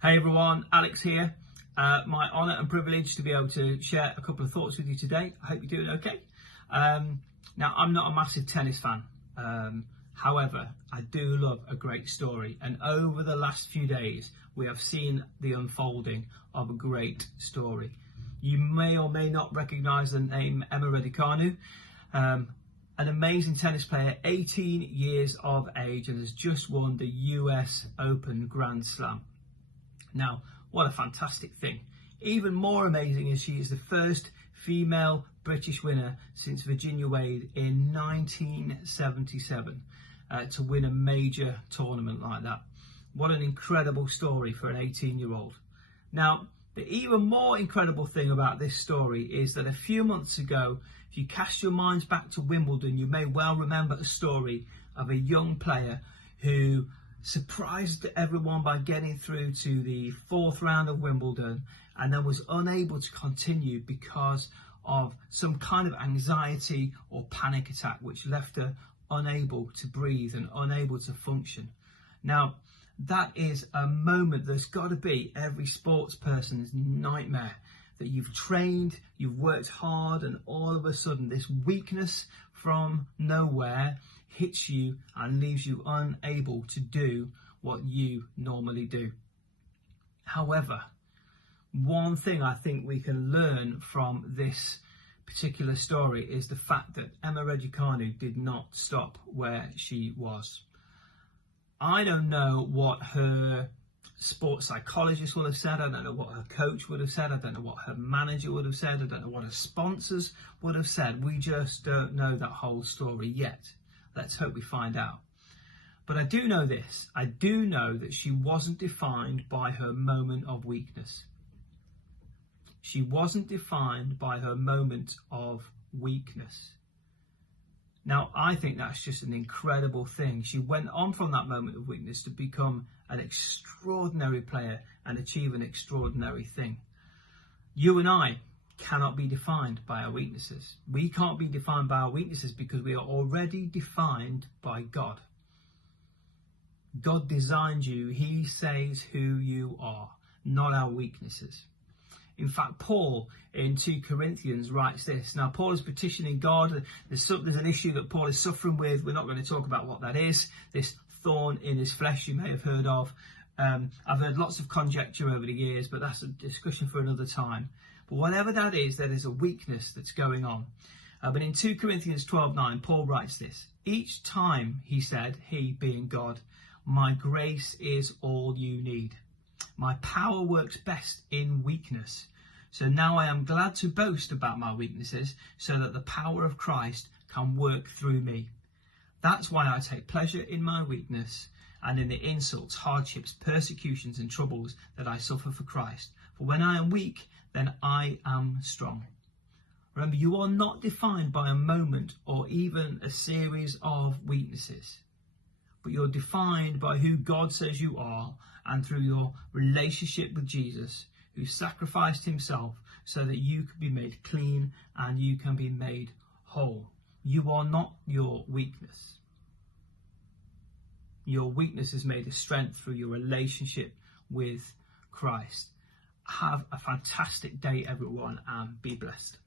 Hey everyone, Alex here. My honour and privilege to be able to share a couple of thoughts with you today. I hope you're doing okay. Now, I'm not a massive tennis fan. However, I do love a great story. And over the last few days, we have seen the unfolding of a great story. You may or may not recognise the name Emma Raducanu. An amazing tennis player, 18 years of age, and has just won the US Open Grand Slam. Now, what a fantastic thing. Even more amazing is she is the first female British winner since Virginia Wade in 1977 to win a major tournament like that. What an incredible story for an 18-year-old. Now, the even more incredible thing about this story is that a few months ago, if you cast your minds back to Wimbledon, you may well remember a story of a young player who surprised everyone by getting through to the fourth round of Wimbledon and then was unable to continue because of some kind of anxiety or panic attack which left her unable to breathe and unable to function. Now, that is a moment that's got to be every sports person's nightmare, that you've trained, you've worked hard, and all of a sudden this weakness from nowhere hits you and leaves you unable to do what you normally do. However, one thing I think we can learn from this particular story is the fact that Emma Raducanu did not stop where she was. I don't know what her sports psychologist would have said. I don't know what her coach would have said. I don't know what her manager would have said. I don't know what her sponsors would have said. We just don't know that whole story yet. Let's hope we find out. But I do know this. I do know that she wasn't defined by her moment of weakness. She wasn't defined by her moment of weakness. Now, I think that's just an incredible thing. She went on from that moment of weakness to become an extraordinary player and achieve an extraordinary thing. You and I cannot be defined by our weaknesses. We can't be defined by our weaknesses because we are already defined by God. God designed you. He says who you are, not our weaknesses. In fact, Paul in 2 Corinthians writes this. Now, Paul is petitioning God. There's an issue that Paul is suffering with. We're not going to talk about what that is. This thorn in his flesh you may have heard of. I've heard lots of conjecture over the years, but that's a discussion for another time. But whatever that is, there is a weakness that's going on. But in 2 Corinthians 12:9, Paul writes this. Each time, he said, he being God, my grace is all you need. My power works best in weakness. So now I am glad to boast about my weaknesses so that the power of Christ can work through me. That's why I take pleasure in my weakness and in the insults, hardships, persecutions and troubles that I suffer for Christ. For when I am weak, then I am strong. Remember, you are not defined by a moment or even a series of weaknesses, but you're defined by who God says you are and through your relationship with Jesus, who sacrificed himself so that you can be made clean and you can be made whole. You are not your weakness. Your weakness is made a strength through your relationship with Christ. Have a fantastic day, everyone, and be blessed.